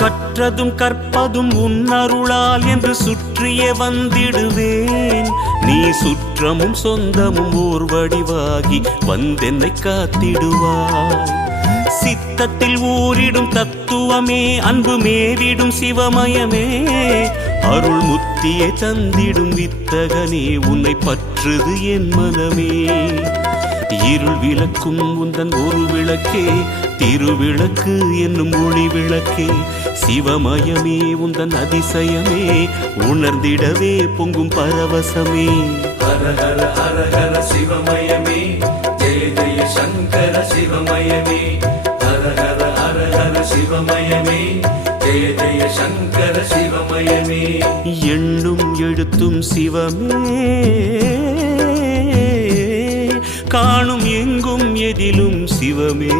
கற்றதும் கற்பதும் உன்னருளால் என்று சுற்றியே வந்திடுவேன். நீ சுற்றமும் சொந்தமும் ஓர் வடிவாகி வந்தென்னை காத்திடுவாய். சித்தத்தில் ஊரிடும் தத்துவமே, அன்பு மேவிடும் சிவமயமே, அருள் முத்தியை தந்திடும் வித்தகனே, உன்னை பற்றுது என் மனமே. இருள் விளக்கும் உந்தன் ஒரு விளக்கே, திருவிளக்கு என்னும் ஒளி விளக்கே, சிவமயமே உந்தன் அதிசயமே, உணர்ந்திடவே பொங்கும் பரவசமே. ஹர ஹர ஹர ஹர சிவமயமே, ஜெய ஜெய சங்கர சிவமயமே. ஹர ஹர ஹர ஹர சிவமயமே, ஜெய ஜெய சங்கர சிவமயமே. எண்ணும் எழுத்தும் சிவமே, காணும் எங்கும் எதிலும் சிவமே.